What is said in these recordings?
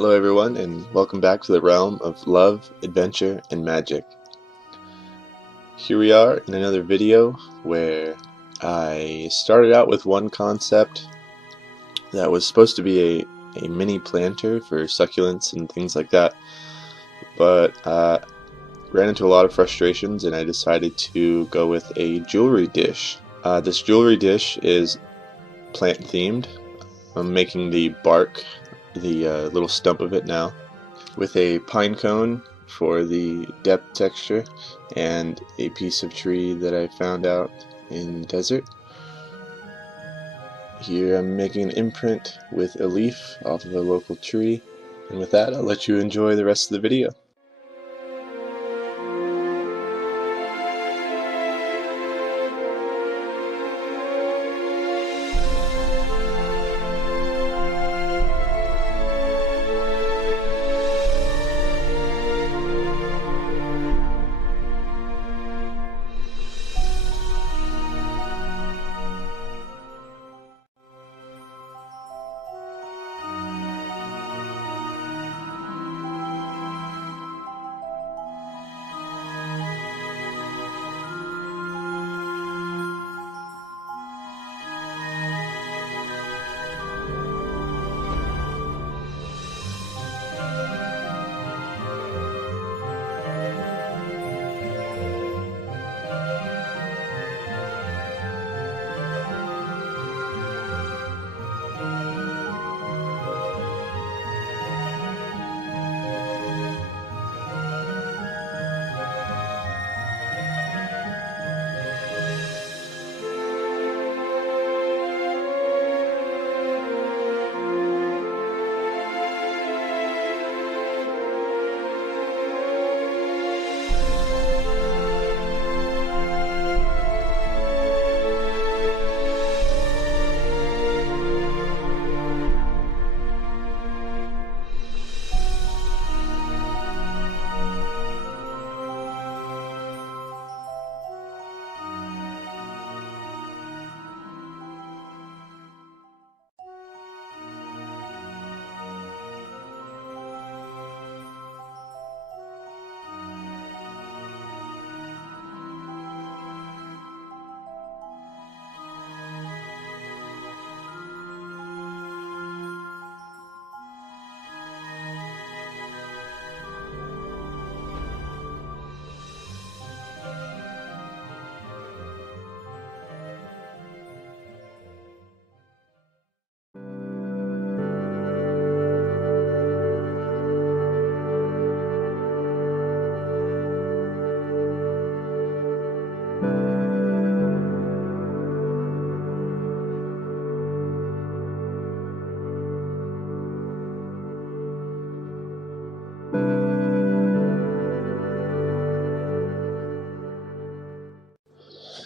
Hello everyone, and welcome back to the realm of love, adventure, and magic. Here we are in another video where I started out with one concept that was supposed to be a mini planter for succulents and things like that, but ran into a lot of frustrations and I decided to go with a jewelry dish. This jewelry dish is plant themed. I'm making the bark, the little stump of it now, with a pine cone for the depth texture and a piece of tree that I found out in the desert. Here I'm making an imprint with a leaf off of a local tree, and with that I'll let you enjoy the rest of the video.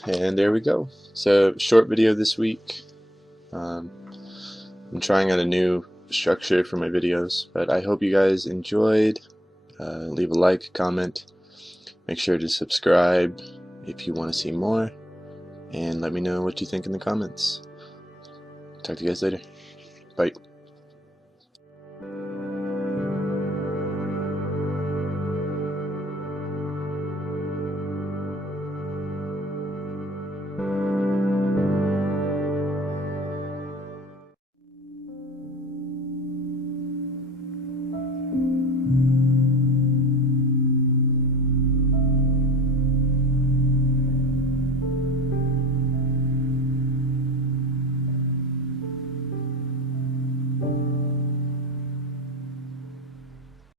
And there we go. So, short video this week. I'm trying out a new structure for my videos, but I hope you guys enjoyed. Leave a like, comment, make sure to subscribe if you want to see more, and let me know what you think in the comments. Talk to you guys later. Bye.